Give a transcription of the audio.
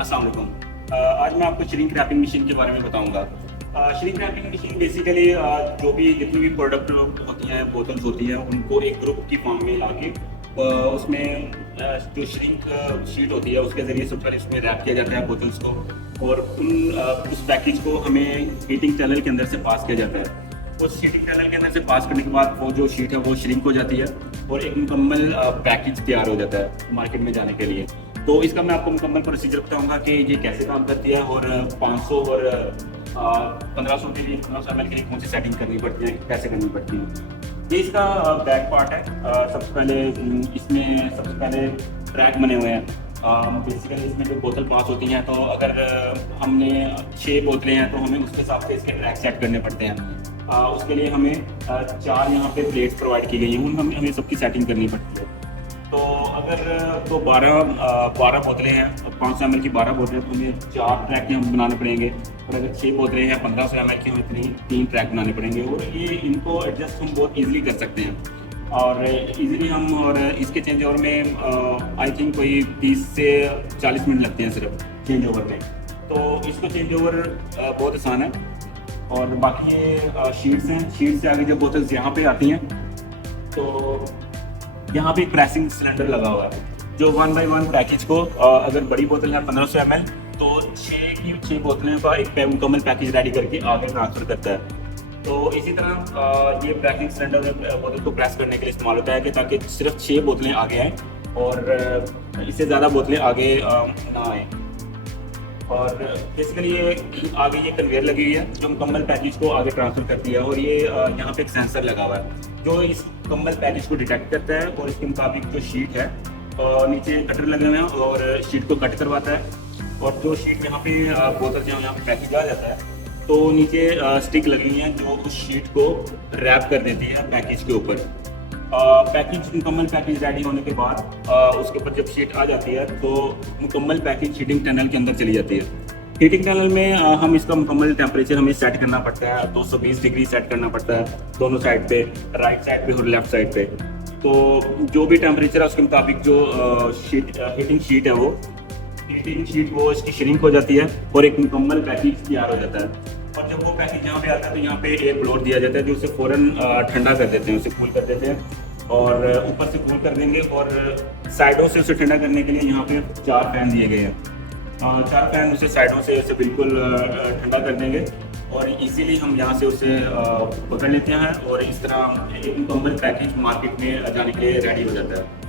अस्सलाम वालेकुम। आज मैं आपको श्रिंक रैपिंग मशीन के बारे में बताऊंगा। श्रिंक रैपिंग मशीन बेसिकली जो भी जितनी भी प्रोडक्ट होती हैं, बोतल्स होती हैं, उनको एक ग्रुप की फॉर्म में ला के उसमें जो श्रिंक शीट होती है उसके ज़रिए सबसे पहले उसमें रैप किया जाता है बोतल्स को, और उस पैकेज को हमें हीटिंग टनल के अंदर से पास किया जाता है। उस हीटिंग टनल के अंदर से पास करने के बाद वो जो शीट है वो श्रिंक हो जाती है और एक मुकम्मल पैकेज तैयार हो जाता है मार्केट में जाने के लिए। तो इसका मैं आपको मुकम्मल प्रोसीजर बताऊंगा कि ये कैसे काम करती है और 500 और 1500 के लिए 1500 ml के लिए कौन सी सेटिंग करनी पड़ती है, कैसे करनी पड़ती है। ये इसका बैक पार्ट है। सबसे पहले इसमें सबसे पहले ट्रैक बने हुए हैं। बेसिकली इसमें जो बोतल पास होती हैं, तो अगर हमने 6 बोतलें हैं तो हमें उसके हिसाब से इसके ट्रैक सेट करने पड़ते हैं। उसके लिए हमें 4 यहाँ पे प्लेट्स प्रोवाइड की गई हैं, हमें सबकी सेटिंग करनी पड़ती है। तो अगर तो 12 बोतलें हैं, 500 ml की 12 बोतलें, तो हमें 4 ट्रैक हम बनाने पड़ेंगे। और अगर 6 बोतलें हैं 1500 ml की, हमें 3 ट्रैक बनाने पड़ेंगे। और ये इनको एडजस्ट हम बहुत ईजिली कर सकते हैं और इजीली हम, और इसके चेंज ओवर में आई थिंक कोई 30 से 40 मिनट लगते हैं सिर्फ चेंज ओवर में। तो इसको चेंज ओवर बहुत आसान है। और बाकी ये शीट्स हैं, शीट से आगे जब बोतल्स यहाँ पे आती हैं तो यहाँ पे एक प्रेसिंग सिलेंडर लगा हुआ है जो 1 बाई 1 पैकेज को, अगर बड़ी बोतल है 1500 ml तो 6 बोतलें का एक मुकम्मल पैकेज रेडी करके आगे ट्रांसफर करता है। तो इसी तरह ये प्रेसिंग सिलेंडर बोतल को प्रेस करने के लिए इस्तेमाल होता है कि ताकि सिर्फ 6 बोतलें आगे आएँ और इससे ज़्यादा बोतलें आगे ना आएँ। और बेसिकली ये आगे ये कन्वेयर लगी हुई है जो मुकम्मल पैकेज को आगे ट्रांसफर करती है। और ये यहाँ पे एक सेंसर लगा हुआ है जो इस मुकम्मल पैकेज को डिटेक्ट करता है और इसके मुताबिक जो शीट है नीचे कटर लगे हुए हैं और शीट को कट करवाता है। और जो शीट यहाँ पे बोतल जहाँ यहाँ पे पैकेज आ जाता है तो नीचे स्टिक लगी हुई है जो उस शीट को रैप कर देती है पैकेज के ऊपर। पैकेज मुकम्मल पैकेज रेडी होने के बाद उसके ऊपर जब शीट आ जाती है तो मुकम्मल पैकेज हीटिंग टनल के अंदर चली जाती है। हीटिंग टनल में हम इसका मुकम्मल टेम्परेचर हमें सेट करना पड़ता है, 220 डिग्री सेट करना पड़ता है दोनों साइड पे, राइट साइड पे और लेफ्ट साइड पे। तो जो भी टेम्परेचर है उसके मुताबिक जो हीटिंग शीट है वो इसकी श्रिंक हो जाती है और एक मुकम्मल पैकेज तैयार हो जाता है। और जब वो पैकेज यहाँ पे आता है तो यहाँ पे एयर ब्लोअर दिया जाता है जो उसे फ़ौरन ठंडा कर देते हैं, उसे कूल कर देते हैं और ऊपर से कूल कर देंगे। और साइडों से उसे ठंडा करने के लिए यहाँ पे 4 फैन दिए गए हैं। 4 फैन उसे साइडों से उसे बिल्कुल ठंडा कर देंगे और इजीली हम यहाँ से उसे पकड़ लेते हैं और इस तरह एक मुकम्मल पैकेज मार्केट में जाने के लिए रेडी हो जाता है।